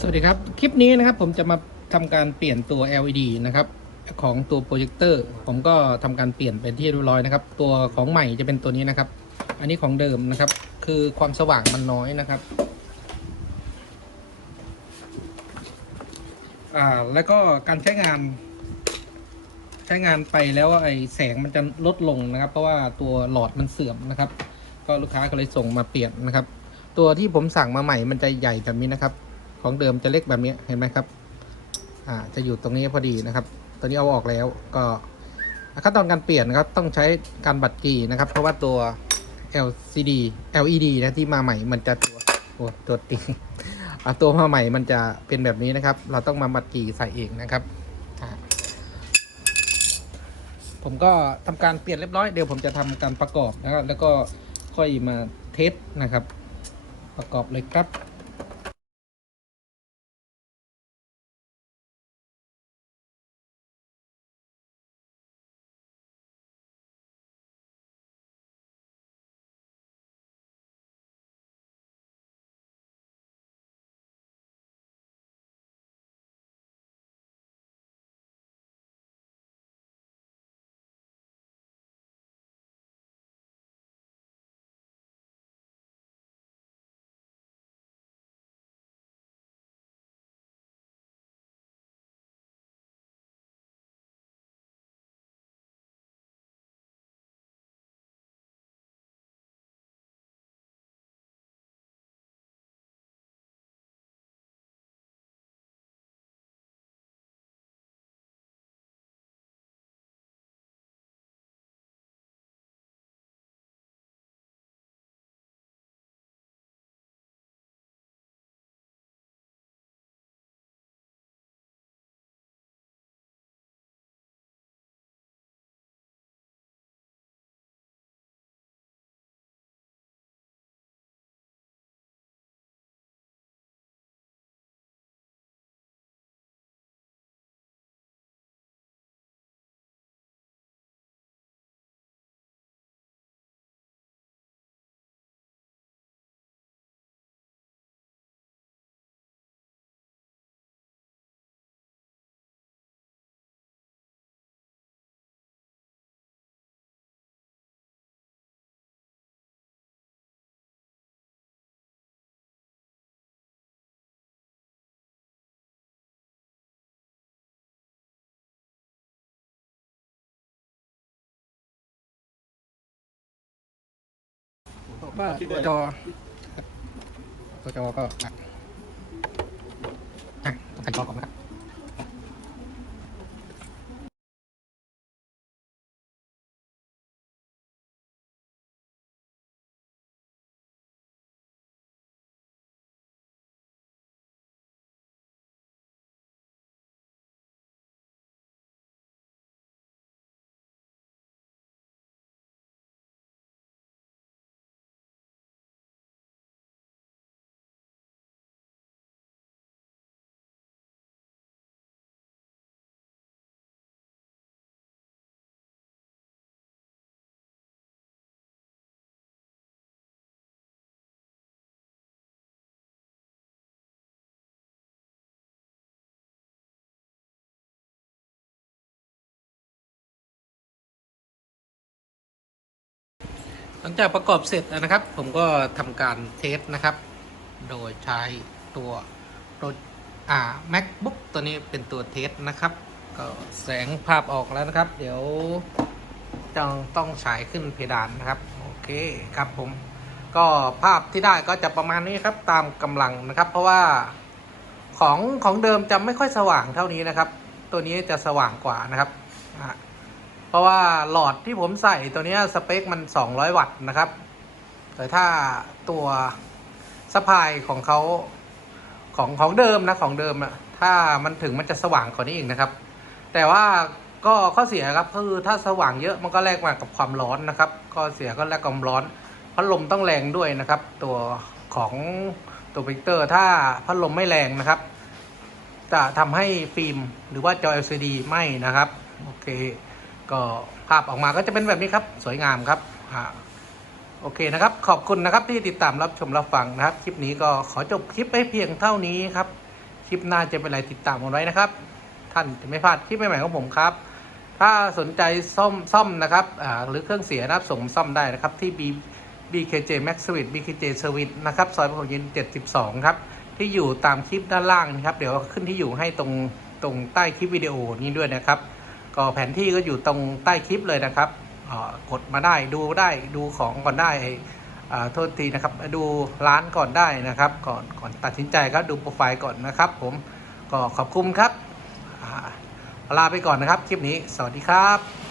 สวัสดีครับ คลิปนี้นะครับผมจะมาทำการเปลี่ยนตัว LED นะครับของตัวโปรเจคเตอร์ผมก็ทำการเปลี่ยนเป็นที่เรียบร้อยนะครับ ตัวของใหม่จะเป็นตัวนี้นะครับ อันนี้ของเดิมนะครับ คือความสว่างมันน้อยนะครับอ่าแล้วก็การใช้งาน ใช้งานไปแล้วไอ้แสงมันจะลดลงนะครับ เพราะว่าตัวหลอดมันเสื่อมนะครับ ก็ลูกค้าก็เลยส่งมาเปลี่ยนนะครับ ตัวที่ผมสั่งมาใหม่มันจะใหญ่แบบนี้นะครับ ของเดิมจะเล็กแบบนี้เห็นไหมครับ อ่าจะอยู่ตรงนี้พอดีนะครับตัวนี้เอาออกแล้วก็ขั้นตอนการเปลี่ยนนะครับต้องใช้การบัตรกีนะครับ เพราะว่าตัว LCD LED นะที่มาใหม่มันจะตัวโอ้ตัวตีอะตัวมาใหม่มันจะเป็นแบบนี้นะครับ เราต้องมาบัตรกีใส่เองนะครับผมก็ทำการเปลี่ยนเรียบร้อยเดี๋ยวผมจะทำการประกอบนะครับแล้วก็ค่อยมาเทสนะครับ ประกอบเลยครับ ว่าจอตัวจอก็อะอะต้องกันจอก่อนนะครับ ลังจากประกอบเสร็จนะครับ ผมก็ทำการเทสนะครับ โดยใช้ตัวตัวอ่า macbook ตัวนี้เป็นตัวเทสนะครับ ก็แสงภาพออกแล้วนะครับ เดี๋ยวต้องต้องฉายขึ้นเพดานนะครับ โอเคครับผม ก็ภาพที่ได้ก็จะประมาณนี้ครับตามกำลังนะครับ เพราะว่าของของเดิมจะไม่ค่อยสว่างเท่านี้นะครับ ตัวนี้จะสว่างกว่านะครับอะเพ ราะว่าหลอดที่ผมใส่ตัวนี้สเปคมัน 200 วัตต์นะครับ แต่ถ้าตัวสปายของเขาของของเดิมนะของเดิมนะถ้ามันถึงมันจะสว่างกว่านี้อีกนะครับ แต่ว่าก็ข้อเสียครับคือถ้าสว่างเยอะมันก็แลกมากับความร้อนนะครับข้อเสียก็แลกกับความร้อนพัดลมต้องแรงด้วยนะครับ ตัวของตัวพิกเตอร์ถ้าพัดลมไม่แรงนะครับ จะทำให้ฟิล์มหรือว่าจอ LCD ไหม้นะครับ โอเค ก็ภาพออกมาก็จะเป็นแบบนี้ครับ สวยงามครับโอเคนะครับ ขอบคุณนะครับที่ติดตามรับชมรับฟังนะครับ คลิปนี้ก็ขอจบคลิปไปเพียงเท่านี้ครับ คลิปหน้าจะเป็นอะไรติดตามกันไว้นะครับ ท่านจะไม่พลาดคลิปใหม่ๆของผมครับ ถ้าสนใจซ่อมซ่อมนะครับหรือเครื่องเสียนะครับส่งซ่อมได้นะครับที่ B BKJ Max Service BKJ Service นะครับซอยพหลโยธิน72 ครับที่อยู่ตามคลิปด้านล่างนะครับ เดี๋ยวขึ้นที่อยู่ให้ตรงตรงใต้คลิปวิดีโอนี้ด้วยนะครับ ก็แผนที่ก็อยู่ตรงใต้คลิปเลยนะครับกดมาได้ดูได้ดูของก่อนได้โทษทีนะครับดูร้านก่อนได้นะครับ ก่อนก่อนตัดสินใจครับดูโปรไฟล์ก่อนนะครับ ผมก็ขอบคุณครับลาไปก่อนนะครับ คลิปนี้สวัสดีครับ